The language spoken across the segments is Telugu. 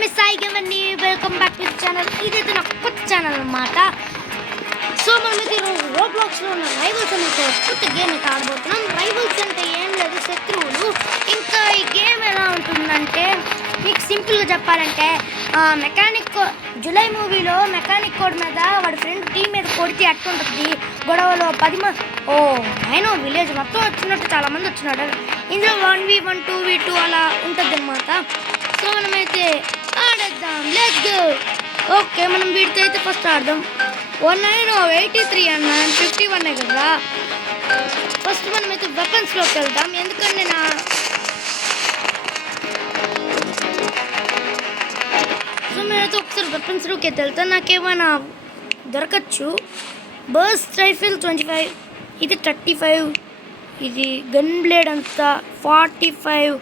నేమ్ ఇస్ సాయి గేమ్ అండి. Welcome back to channel. ఇదైతే నా కొత్త ఛానల్ అన్నమాట. సో మనమైతే రోబ్లాక్స్లో ఉన్న రైవల్స్ అనే కొత్త గేమ్ అయితే ఆడబోతున్నాం. రైవల్స్ అంటే ఏం లేదు, శత్రువులు. ఇంకా ఈ గేమ్ ఎలా ఉంటుందంటే మీకు సింపుల్గా చెప్పాలంటే మెకానిక్ జులై మూవీలో మెకానిక్ కోడ్ మీద వాడి ఫ్రెండ్ టీం మీద కొడితే అట్టుంటుంది గొడవలో 10 మంది. అయినా విలేజ్ మొత్తం వచ్చినట్టు చాలామంది వచ్చినాడు. ఇందులో 1v1 2v2 అలా ఉంటుంది అన్నమాట. సో మనమైతే ఆడేద్దాం. Let's go. ఓకే, మనం వీటితో అయితే ఫస్ట్ ఆడదాం. 1983 అన్న 51 కదా. ఫస్ట్ మనమైతే వెపన్స్లోకి వెళ్దాం. ఎందుకంటే సో నేనైతే ఒకసారి వెపన్స్లోకి అయితే వెళ్తాను. నాకేమైనా దొరకచ్చు. బర్స్ట్ రైఫిల్ 25, ఇది 35, ఇది గన్ బ్లేడ్ అంతా 45.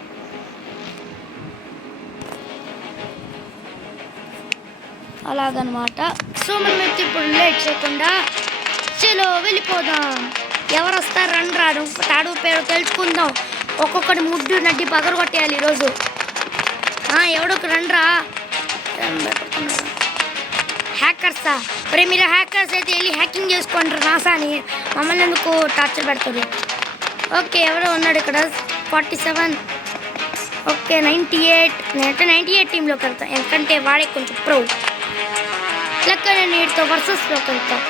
అలాగనమాట. సో మనమైతే ఇప్పుడు లేట్ చేయకుండా చలో వెళ్ళిపోదాం. ఎవరు వస్తారు రండి రాడు తాడు పేరు తెలుసుకుందాం. ఒక్కొక్కటి ముడ్డు నడ్డి పగరు కొట్టేయాలి ఈరోజు. ఎవడొక రండ్రా. హ్యాకర్సా? మరి మీరు హ్యాకర్స్ అయితే వెళ్ళి హ్యాకింగ్ చేసుకుంటారు నాసాని. మమ్మల్ని ఎందుకు టార్చర్ పెడతారు? ఓకే, ఎవరో ఉన్నాడు ఇక్కడ 47. ఓకే 98. నేనైతే 98 టీంలోకి వెళ్తాను, ఎందుకంటే వాడే కొంచెం ప్రో. లెక్క నేను వీటితో వర్సెస్లోకి వెళ్తాను.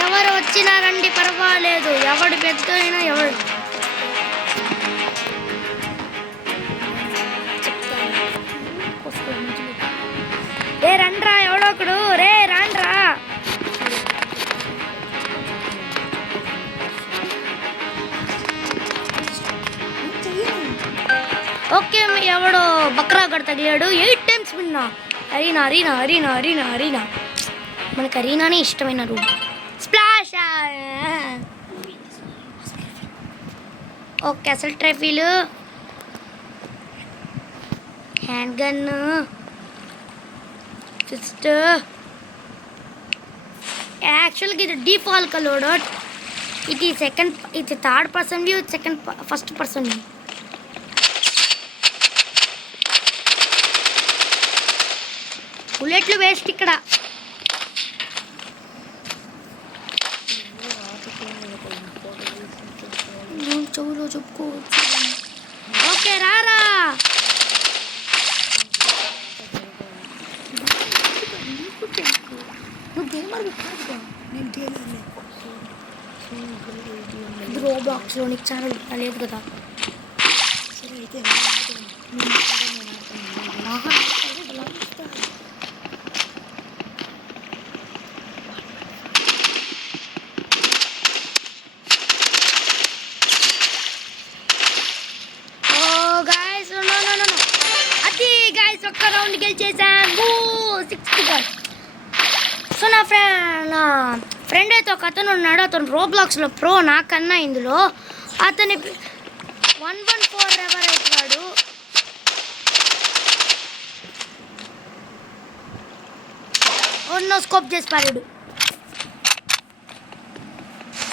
ఎవరు వచ్చినా రండి పర్వాలేదు. ఎవడు పెద్ద అయినా ఎవడు రే రండ్రా. ఎవడో ఒకడు రే రాండ్రా. ఓకే, ఎవడో బక్రా గడ తగిలాడు. 8 టైమ్స్ విన్నా. అరీనా అరీనా అరీనా అరీనా అరీనా. మనకు అరీనానే ఇష్టమైన రూమ్. స్ప్లాష్. ఓకే, అసలు ట్రైఫీలు, హ్యాండ్ గన్, ఫిస్ట్. యాక్చువల్గా ఇది డిఫాల్ట్ లోడౌట్. ఇది third person view, first person view. బుల్లెట్లు వేస్ట్ ఇక్కడ. చెవులో చెప్పుకోవచ్చు. ఓకే రారా. ఇది రోబ్లాక్స్లో నీకు ఛానల్ లేదు కదా. ఒక్క రౌండ్ గెలిచేసాను. 60. సో నా ఫ్రెండ్ అయితే ఒక అతను ఉన్నాడు. అతను రోబ్లాక్స్లో ప్రో నాకన్నా. ఇందులో అతని 114 ఎవరు అవుతున్నాడు. స్కోప్ చేసి పారాడు.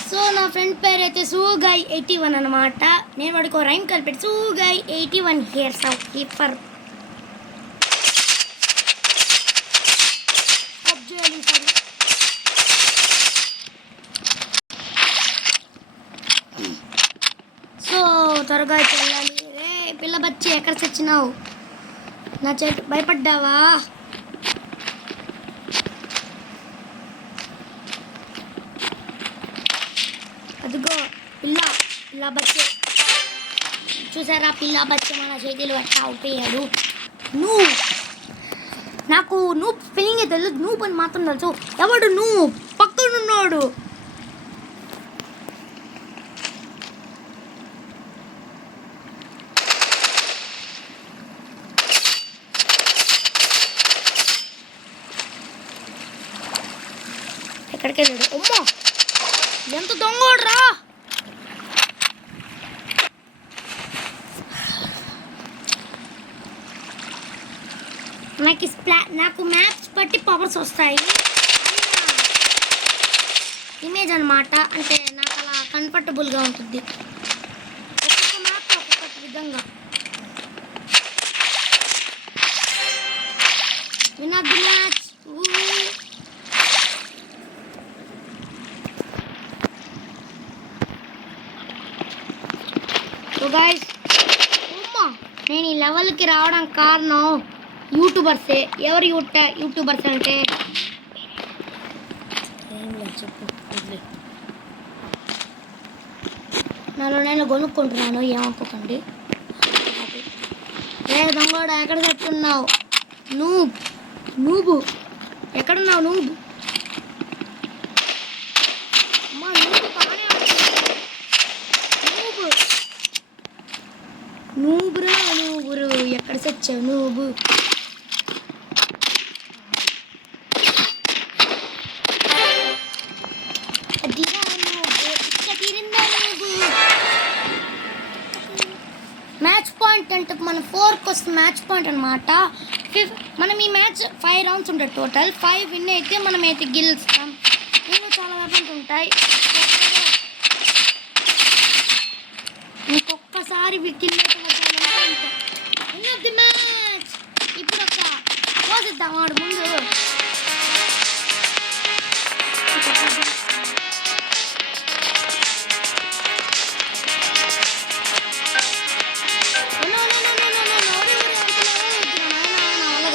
సో నా ఫ్రెండ్ పేరు అయితే సూగాయ్ 81 అనమాట. నేను వాడికి ఒక రైమ్ కలిపెట్టి సూగాయ్ 81 హెయిర్స్ ఆఫ్ కీపర్. సో త్వరగా వెళ్ళాలి. రే పిల్ల బచ్చి ఎక్కడ చచ్చినావు? నా చేతి భయపడ్డావా? అదిగో పిల్ల బచ్చి చూసారా? పిల్ల బచ్చి మన చేతిలో అట్టా ఊపేయాడు. నాకు నువ్వు స్పెల్లింగే తెలియదు, నువ్వు పని మాత్రం తెలుసు. ఎవడు నువ్వు? పక్కనున్నాడు. ఎక్కడికి వెళ్ళాడు? అమ్మో ఎంత దొంగోడ్రా. నాకు మ్యాప్స్ బట్టి పవర్స్ వస్తాయి. ఇమేజ్ అనమాట. అంటే నాకు అలా కంఫర్టబుల్గా ఉంటుంది. ఒక్కొక్క మ్యాప్ ఒక్కొక్క విధంగా. Win of the match. So guys, నేను ఈ లెవెల్కి రావడానికి కారణం యూట్యూబర్సే. ఎవరు యూట్యూబర్స్ అంటే చెప్పు, నాలో నేను కొనుక్కుంటున్నాను, ఏమనుకోకండి. దొంగోడ ఎక్కడ చెప్తున్నావు? నువ్వు ఎక్కడున్నావు? నువ్వు నువ్వురు ఎక్కడ చచ్చావు? నువ్వు మ్యాచ్ పాయింట్ అంటే మన 4కి వస్తుంది మ్యాచ్ పాయింట్ అనమాట. మనం ఈ మ్యాచ్ 5 రౌండ్స్ ఉంటాయి టోటల్. 5 విన్ అయితే మనం అయితే గెలుస్తాం. నేను చాలా వెపన్స్ ఉంటాయి. ఇంకొకసారి విన్ ఆఫ్ ది మ్యాచ్. ఇప్పుడు ఒక పోసిద్దాం వాడు ముందు.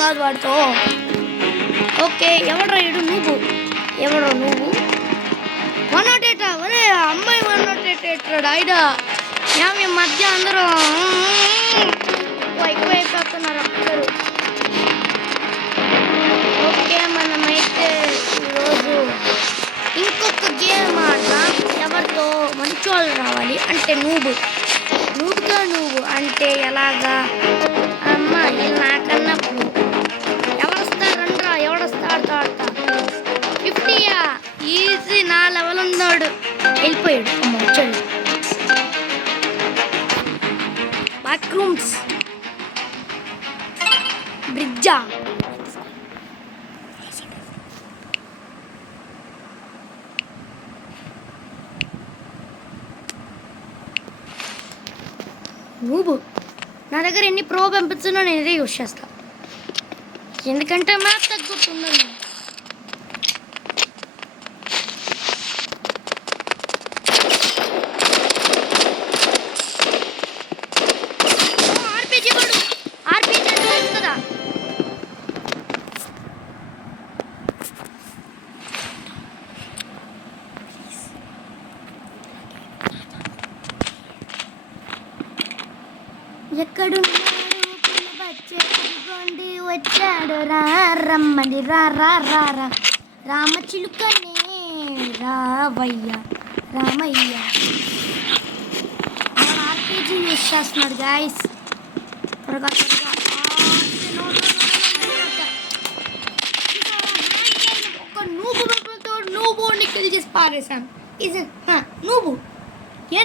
కాదు వాడితో. ఓకే, ఎవడ్రా ఇడు? ఎవడ్రా నువ్వు? 108 ఒరే అమ్మాయి 108 అయిడా. మీ మధ్య అందరూ ఎక్కువ అయిపోతున్నారు అందరూ. ఓకే, మనమైతే ఈరోజు ఇంకొక గేమ్ ఆడదాం. ఎవరితో? మంచోళ్ళు రావాలి. అంటే నువ్వు అంటే ఎలాగా? అమ్మ నాకన్నప్పుడు ఎవడొస్తారండ్రా? ఎవడొస్తాడుతో ఆడతా. 50యా? ఈజీ. నా లెవెల్ ఉన్నాడు, వెళ్ళిపోయాడు. అమ్మ వచ్చాడు. బాత్రూమ్స్ బ్రిడ్జా. నువ్వు నా దగ్గర ఎన్ని ప్రో పంపించినా నేను ఇదే యూస్ చేస్తా. ఎందుకంటే మ్యాప్ తగ్గుతుందని. ఆర్పీజీ తెలుసు కదా. ఎక్కడున్నాడు వచ్చాడు రమ్మని రామచిలుకనే రావయ్య రామయ్య. ఆర్పీజీ యూస్ చేస్తున్నాడు గాయస్. త్వరగా ఒక నువ్వు కిల్ చేసి పారేశాను. నువ్వు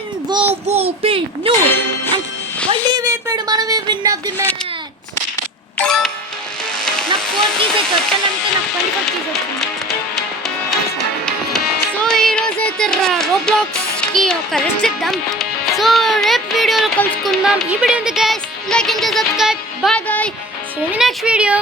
NOOB నువ్వు మళ్ళీ వేపాడు. మనమే విన్ ఆఫ్ ది మ్యాచ్. నాకు 4 కీస్ అయితే వచ్చానంటే నాకు 24 కీస్ వచ్చింది. సో ఈరోజు అయితే రోబ్లాక్స్కి ఒక రెస్ట్ ఇద్దాం. సో రేపు వీడియోలో కలుసుకుందాం. ఈ వీడియో ఉంది guys. Like and subscribe. Bye bye. See you in the next video.